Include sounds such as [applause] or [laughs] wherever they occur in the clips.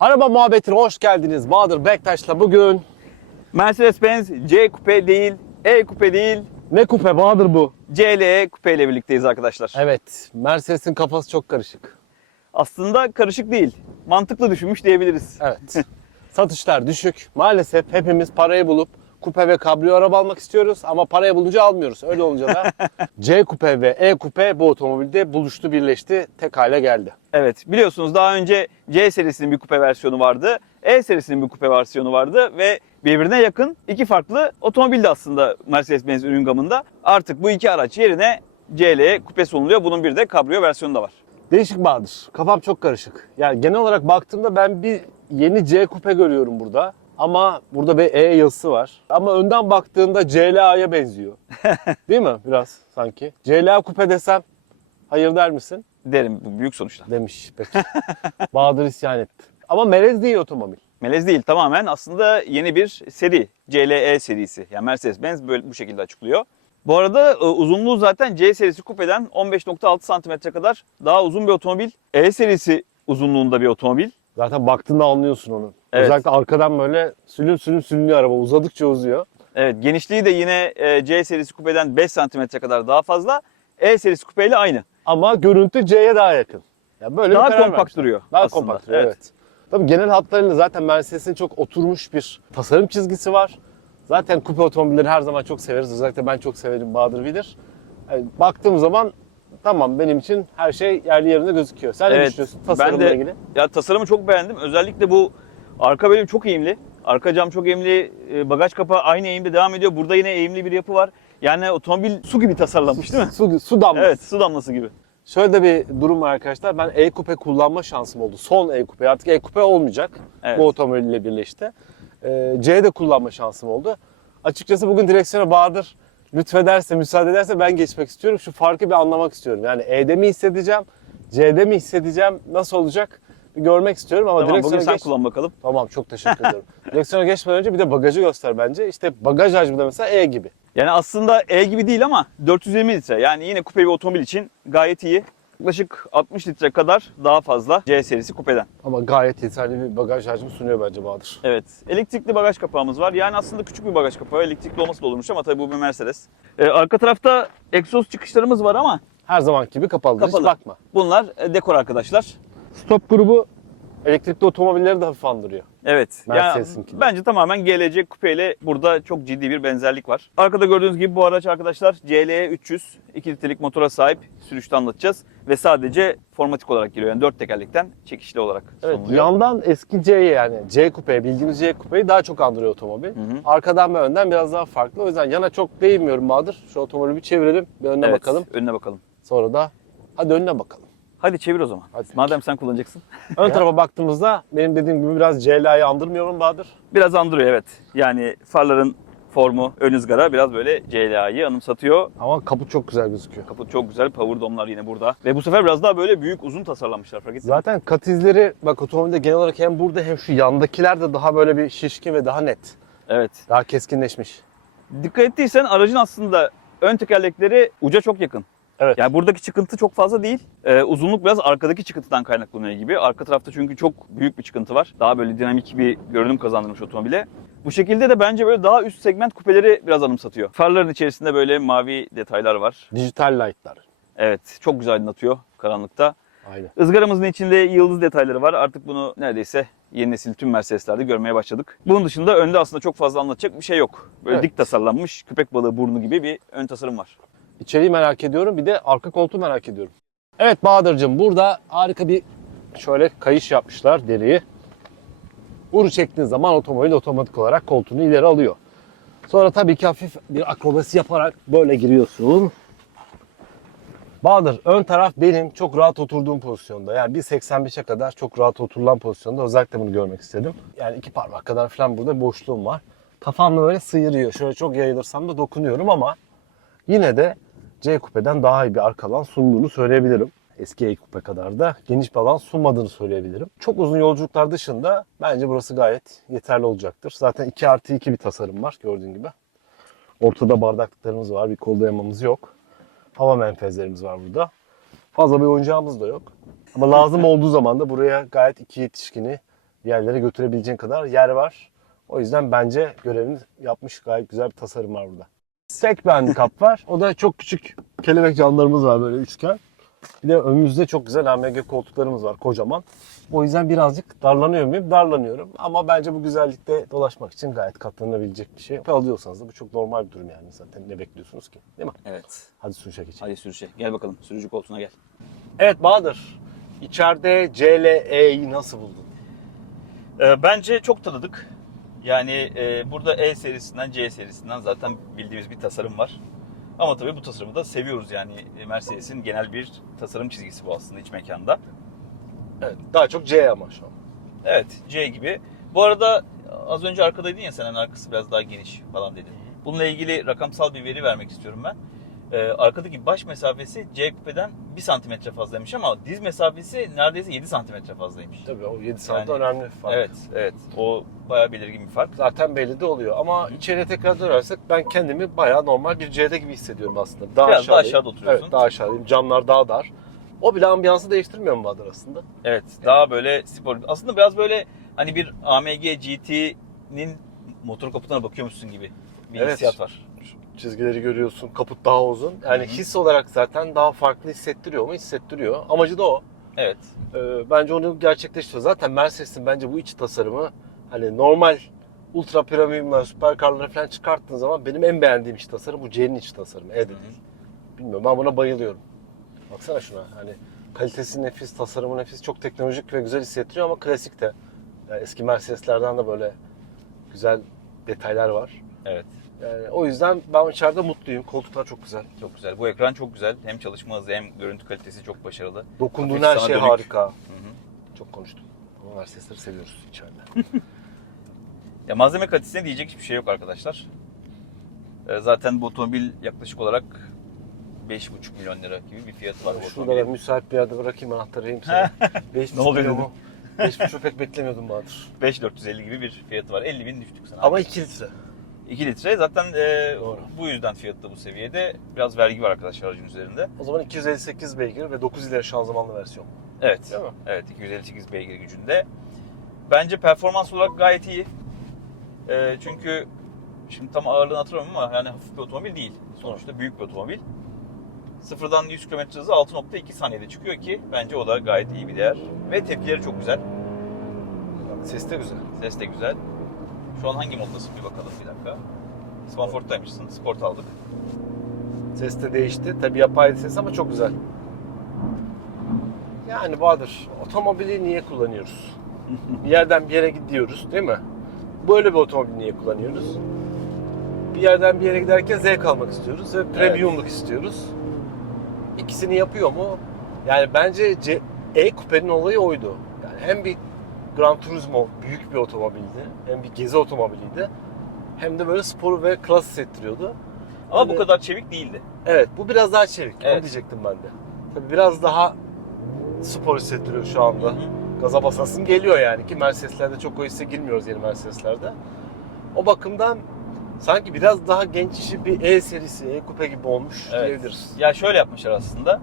Araba muhabbetine hoş geldiniz. Bahadır Bektaş'la bugün Mercedes-Benz C kupe değil, E kupe değil, ne kupe Bahadır bu? CLE kupe ile birlikteyiz arkadaşlar. Evet, Mercedes'in kafası çok karışık. Aslında karışık değil. Mantıklı düşünmüş diyebiliriz. Evet. [laughs] Satışlar düşük. Maalesef hepimiz parayı bulup kupe ve kabrio araba almak istiyoruz ama parayı bulunca almıyoruz. Öyle olunca da [laughs] C kupe ve E kupe bu otomobilde buluştu, birleşti, tek hale geldi. Evet biliyorsunuz daha önce C serisinin bir kupe versiyonu vardı. E serisinin bir kupe versiyonu vardı ve birbirine yakın iki farklı otomobildi aslında Mercedes-Benz ürün gamında. Artık bu iki araç yerine CLE kupe sunuluyor. Bunun bir de kabrio versiyonu da var. Değişik Bahadır. Kafam çok karışık. Yani genel olarak baktığımda ben bir yeni C kupe görüyorum burada. Ama burada bir E yazısı var. Ama önden baktığında CLA'ya benziyor. [laughs] Değil mi biraz sanki? CLA kupe desem hayır der misin? Derim bu büyük sonuçta. Demiş peki. Bahadır isyan etti. Ama melez değil otomobil. Melez değil tamamen aslında yeni bir seri CLE serisi. Yani Mercedes-Benz böyle bu şekilde açıklıyor. Bu arada e, uzunluğu zaten C serisi kupeden 15.6 santimetre kadar daha uzun bir otomobil. E serisi uzunluğunda bir otomobil. Zaten baktığında anlıyorsun onu. Evet. Özellikle arkadan böyle sülüm sülüm sülünüyor araba. Uzadıkça uzuyor. Evet genişliği de yine e, C serisi kupeden 5 santimetre kadar daha fazla. E serisi kupeyle aynı. Ama görüntü C'ye daha yakın. Ya böyle Daha kompakt vermişler. duruyor Daha aslında. kompakt duruyor, evet. Evet. Tabii genel hatlarıyla zaten Mercedes'in çok oturmuş bir tasarım çizgisi var. Zaten kupe otomobilleri her zaman çok severiz. Özellikle ben çok severim Bahadır bilir. Yani baktığım zaman tamam benim için her şey yerli yerinde gözüküyor. Sen ne Evet, düşünüyorsun ben tasarımla de ilgili? ya tasarımı çok beğendim. Özellikle bu arka bölüm çok eğimli. Arka cam çok eğimli, e, bagaj kapağı aynı eğimde devam ediyor. Burada yine eğimli bir yapı var. Yani otomobil su gibi tasarlanmış değil mi? Su, su damlası. Evet, su damlası gibi. Şöyle de bir durum var arkadaşlar. Ben E-Coupe kullanma şansım oldu. Son E-Coupe. Artık E-Coupe olmayacak. Evet. Bu otomobille birleşti. Ee, C'de kullanma şansım oldu. Açıkçası bugün direksiyona Bahadır lütfederse, müsaade ederse ben geçmek istiyorum. Şu farkı bir anlamak istiyorum. Yani E'de mi hissedeceğim, C'de mi hissedeceğim, nasıl olacak bir görmek istiyorum ama Tamam, bugün direksiyona sen geç... kullan bakalım. Tamam çok teşekkür [laughs] ederim. direksiyona geçmeden önce bir de bagajı göster bence. İşte bagaj hacmi de mesela E gibi. Yani aslında E gibi değil ama 420 litre. Yani yine kupe bir otomobil için gayet iyi. Yaklaşık 60 litre kadar daha fazla C serisi kupeden. Ama gayet yeterli bir bagaj hacmi sunuyor bence Bahadır. Evet. Elektrikli bagaj kapağımız var. Yani aslında küçük bir bagaj kapağı. Elektrikli olması da olurmuş ama tabii bu bir Mercedes. Ee, arka tarafta egzoz çıkışlarımız var ama Her zaman gibi kapalıdır. Kapalı. Hiç bakma. bunlar e, dekor arkadaşlar. Stop grubu elektrikli otomobilleri de hafif andırıyor. Evet. Yani Mercedes'inki de. bence tamamen GLC kupeyle burada çok ciddi bir benzerlik var. Arkada gördüğünüz gibi bu araç arkadaşlar CLE 300 2 litrelik motora sahip sürüşte anlatacağız ve sadece formatik olarak geliyor. Yani 4 tekerlekten çekişli olarak Evet, sunuluyor. yandan eski C'ye yani C kupeyi bildiğimiz C kupeyi daha çok andırıyor otomobil. Hı hı. Arkadan ve önden biraz daha farklı. O yüzden yana çok değmiyorum Bahadır. Şu otomobili bir çevirelim. Bir önüne Evet, bakalım. Önüne bakalım. Sonra da hadi önüne bakalım. Hadi çevir o zaman. Hadi. Madem sen kullanacaksın. [laughs] Ön tarafa baktığımızda benim dediğim gibi biraz CLA'yı andırmıyor mu Bahadır? Biraz andırıyor evet. Yani farların formu, ön ızgara biraz böyle CLA'yı anımsatıyor. Ama kaput çok güzel gözüküyor. Kaput çok güzel. Power domlar yine burada. Ve bu sefer biraz daha böyle büyük uzun tasarlanmışlar. Fark ettin mi? Zaten kat izleri bak otomobilde genel olarak hem burada hem şu yandakiler de daha böyle bir şişkin ve daha net. Evet. Daha keskinleşmiş. Dikkat ettiysen aracın aslında ön tekerlekleri uca çok yakın. Evet. Yani buradaki çıkıntı çok fazla değil. Ee, uzunluk biraz arkadaki çıkıntıdan kaynaklanıyor gibi. Arka tarafta çünkü çok büyük bir çıkıntı var. Daha böyle dinamik bir görünüm kazandırmış otomobile. Bu şekilde de bence böyle daha üst segment kupeleri biraz anımsatıyor. Farların içerisinde böyle mavi detaylar var. Dijital light'lar. Evet, çok güzel aydınlatıyor karanlıkta. Aynen. Izgaramızın içinde yıldız detayları var. Artık bunu neredeyse yeni nesil tüm Mercedes'lerde görmeye başladık. Bunun dışında önde aslında çok fazla anlatacak bir şey yok. Böyle Evet. dik tasarlanmış köpek balığı burnu gibi bir ön tasarım var. İçeriği merak ediyorum. Bir de arka koltuğu merak ediyorum. Evet Bahadır'cığım burada harika bir şöyle kayış yapmışlar deriyi. Uru çektiğin zaman otomobil otomatik olarak koltuğunu ileri alıyor. Sonra tabii ki hafif bir akrobasi yaparak böyle giriyorsun. Bahadır ön taraf benim çok rahat oturduğum pozisyonda. Yani 1.85'e kadar çok rahat oturulan pozisyonda. Özellikle bunu görmek istedim. Yani iki parmak kadar falan burada boşluğum var. Kafamla böyle sıyırıyor. Şöyle çok yayılırsam da dokunuyorum ama yine de C kupeden daha iyi bir arka alan sunduğunu söyleyebilirim. Eski E kupe kadar da geniş bir alan sunmadığını söyleyebilirim. Çok uzun yolculuklar dışında bence burası gayet yeterli olacaktır. Zaten 2 artı 2 bir tasarım var gördüğün gibi. Ortada bardaklıklarımız var, bir kol dayamamız yok. Hava menfezlerimiz var burada. Fazla bir oyuncağımız da yok. Ama lazım [laughs] olduğu zaman da buraya gayet iki yetişkini yerlere götürebileceğin kadar yer var. O yüzden bence görevini yapmış gayet güzel bir tasarım var burada. Tek bir handikap var. O da çok küçük kelebek canlarımız var böyle üçgen. Bir de önümüzde çok güzel AMG koltuklarımız var kocaman. O yüzden birazcık darlanıyor muyum? Darlanıyorum. Ama bence bu güzellikte dolaşmak için gayet katlanabilecek bir şey. Alıyorsanız da bu çok normal bir durum yani zaten. Ne bekliyorsunuz ki? Değil mi? Evet. Hadi sürüşe geçelim. Hadi sürüşe. Gel bakalım sürücü koltuğuna gel. Evet Bahadır. İçeride CLE'yi nasıl buldun? Ee, bence çok tanıdık. Yani e, burada E serisinden C serisinden zaten bildiğimiz bir tasarım var. Ama tabii bu tasarımı da seviyoruz yani E, Mercedes'in genel bir tasarım çizgisi bu aslında iç mekanda. Evet. Daha çok C ama şu an. Evet C gibi. Bu arada az önce arkadaydın ya sen hani arkası biraz daha geniş falan dedin. Bununla ilgili rakamsal bir veri vermek istiyorum ben. Ee, arkadaki baş mesafesi C kupeden 1 santimetre fazlaymış ama diz mesafesi neredeyse 7 santimetre fazlaymış. Tabii o 7 santim Yani- önemli bir fark. Evet, evet. O bayağı belirgin bir fark. Zaten belli de oluyor. Ama içeriye tekrar dönersek ben kendimi bayağı normal bir C'de gibi hissediyorum aslında. Daha Biraz daha aşağıdayım. aşağıda oturuyorsun. Evet daha aşağıdayım. Camlar daha dar. O bile ambiyansı değiştirmiyor mu Bahadır aslında? Evet, daha böyle spor. Aslında biraz böyle hani bir AMG GT'nin motor kaputuna bakıyormuşsun gibi bir Evet. hissiyat var. Çizgileri görüyorsun, kaput daha uzun. Yani Hı hı. his olarak zaten daha farklı hissettiriyor mu? Hissettiriyor. Amacı da o. Evet. Ee, bence onu gerçekleştiriyor. Zaten Mercedes'in bence bu iç tasarımı hani normal ultra premiumlar, süperkarları falan çıkarttığın zaman benim en beğendiğim iç tasarım bu C'nin iç tasarımı. E de değil. Bilmiyorum ben buna bayılıyorum. Baksana şuna hani kalitesi nefis, tasarımı nefis, çok teknolojik ve güzel hissettiriyor ama klasik de. Yani eski Mercedes'lerden de böyle güzel detaylar var. Evet. Yani o yüzden ben içeride mutluyum. Koltuklar çok güzel. Çok güzel. Bu ekran çok güzel. Hem çalışma hızı hem görüntü kalitesi çok başarılı. Dokunduğun Hafif her sana şey dönük. harika. Hı hı. Çok konuştum. Ama Mercedes'leri seviyoruz içeride. [laughs] Ya malzeme kalitesine diyecek hiçbir şey yok arkadaşlar. Ee, zaten bu otomobil yaklaşık olarak 5,5 milyon lira gibi bir fiyatı var bu Şurada da otomobilin. müsait bir yerde bırakayım anahtarı vereyim [laughs] sana. 5 Ne oluyor dedim. 5,5 pek beklemiyordum Bahadır. 5450 gibi bir fiyatı var. 50 bin düştük sana. Ama 2 litre. 2 litre zaten e, Doğru. bu yüzden fiyatı da bu seviyede. Biraz vergi var arkadaşlar aracın üzerinde. O zaman 258 beygir ve 9 ileri şanzımanlı versiyon. Evet. Değil mi? Evet 258 beygir gücünde. Bence performans olarak gayet iyi. E, çünkü şimdi tam ağırlığını hatırlamıyorum ama yani hafif bir otomobil değil. Sonuçta büyük bir otomobil. Sıfırdan 100 km hızı 6.2 saniyede çıkıyor ki bence o da gayet iyi bir değer. Ve tepkileri çok güzel. Ses de güzel. Ses de güzel. Şu an hangi moddasın bir bakalım bir dakika. Sponfort'taymışsın. Sport aldık. Ses de değişti. Tabii yapay ses ama çok güzel. Yani Bahadır, otomobili niye kullanıyoruz? [laughs] bir yerden bir yere gidiyoruz değil mi? Böyle bir otomobil niye kullanıyoruz? Bir yerden bir yere giderken zevk almak istiyoruz ve premiumluk istiyoruz. İkisini yapıyor mu? Yani bence C- E-Coupe'nin olayı oydu. Yani hem bir Gran Turismo büyük bir otomobildi, hem bir gezi otomobiliydi. Hem de böyle spor ve klas hissettiriyordu. Ama Hani- bu kadar çevik değildi. Evet bu biraz daha çevik. Onu Evet. diyecektim ben de. Tabii biraz daha spor hissettiriyor şu anda. Hı hı. Gaza basasın geliyor yani ki Mercedes'lerde çok o hisse girmiyoruz yeni Mercedes'lerde. O bakımdan sanki biraz daha genç işi bir E serisi, E kupe gibi olmuş Evet. diyebiliriz. Ya şöyle yapmışlar aslında.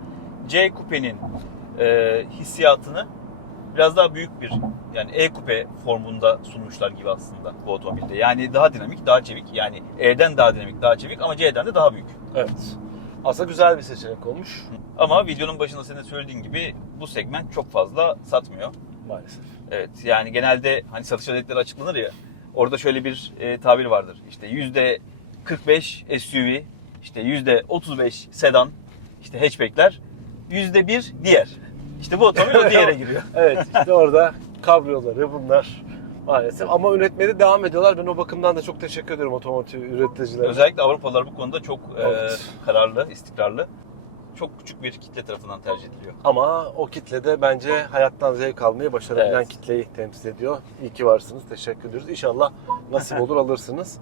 C kupenin e, hissiyatını biraz daha büyük bir yani E kupe formunda sunmuşlar gibi aslında bu otomobilde. Yani daha dinamik, daha çevik. Yani E'den daha dinamik, daha çevik ama C'den de daha büyük. Evet. Aslında güzel bir seçenek olmuş Ama videonun başında senin de söylediğin gibi bu segment çok fazla satmıyor. maalesef. Evet yani genelde hani satış adetleri açıklanır ya. Orada şöyle bir e, tabir vardır. İşte yüzde 45 SUV, işte yüzde 35 sedan, işte hatchbackler, yüzde bir diğer. İşte bu otomobil o [laughs] diğere giriyor. Evet işte orada kabriyoları bunlar maalesef. Ama üretmeye de devam ediyorlar. Ben o bakımdan da çok teşekkür ediyorum otomotiv üreticilere. Özellikle Avrupalılar bu konuda çok e, Evet. kararlı, istikrarlı. Çok küçük bir kitle tarafından tercih ediliyor. Ama o kitle de bence hayattan zevk almayı başarabilen Evet. kitleyi temsil ediyor. İyi ki varsınız. Teşekkür ediyoruz. İnşallah nasip [laughs] olur alırsınız.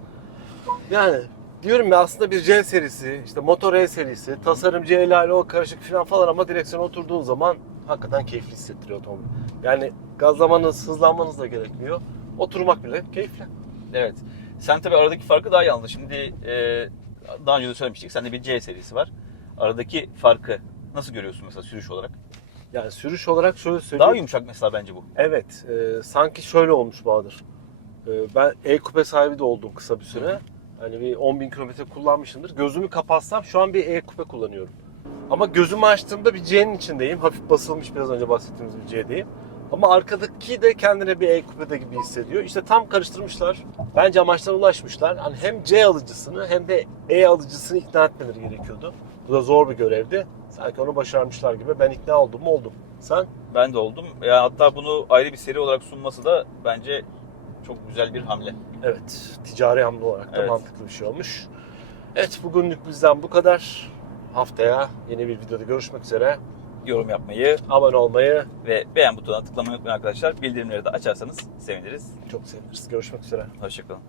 Yani diyorum ya aslında bir C serisi, işte motor E serisi, tasarım C ile o karışık falan falan ama direksiyona oturduğun zaman hakikaten keyifli hissettiriyor otomobil. Yani gazlamanız, hızlanmanız da gerekmiyor. Oturmak bile keyifli. Evet. Sen tabii aradaki farkı daha iyi anladın. Şimdi e, daha önce de söylemiştik. Sende bir C serisi var. Aradaki farkı nasıl görüyorsun mesela sürüş olarak? Yani sürüş olarak şöyle söyleyeyim. Daha yumuşak mesela bence bu. Evet. e, sanki şöyle olmuş Bahadır. E, ben E-Coupe sahibi de oldum kısa bir süre. Hani bir 10 bin kilometre kullanmışımdır. Gözümü kapatsam şu an bir E-Coupe kullanıyorum. Ama gözümü açtığımda bir C'nin içindeyim. Hafif basılmış biraz önce bahsettiğimiz bir C'deyim. Ama arkadaki de kendine bir E-Coupe'de gibi hissediyor. İşte tam karıştırmışlar. Bence amaçlarına ulaşmışlar. Hani hem C alıcısını hem de E alıcısını ikna etmeleri gerekiyordu. Bu da zor bir görevdi. Sanki onu başarmışlar gibi. Ben ikna oldum mu oldum. Sen? Ben de oldum. Ya hatta bunu ayrı bir seri olarak sunması da bence çok güzel bir hamle. Evet, ticari hamle olarak da Evet. mantıklı bir şey olmuş. Evet, bugünlük bizden bu kadar. Haftaya yeni bir videoda görüşmek üzere. Yorum yapmayı Abone olmayı ve beğen butonuna tıklamayı unutmayın arkadaşlar. Bildirimleri de açarsanız seviniriz. çok seviniriz. Görüşmek üzere. Hoşçakalın.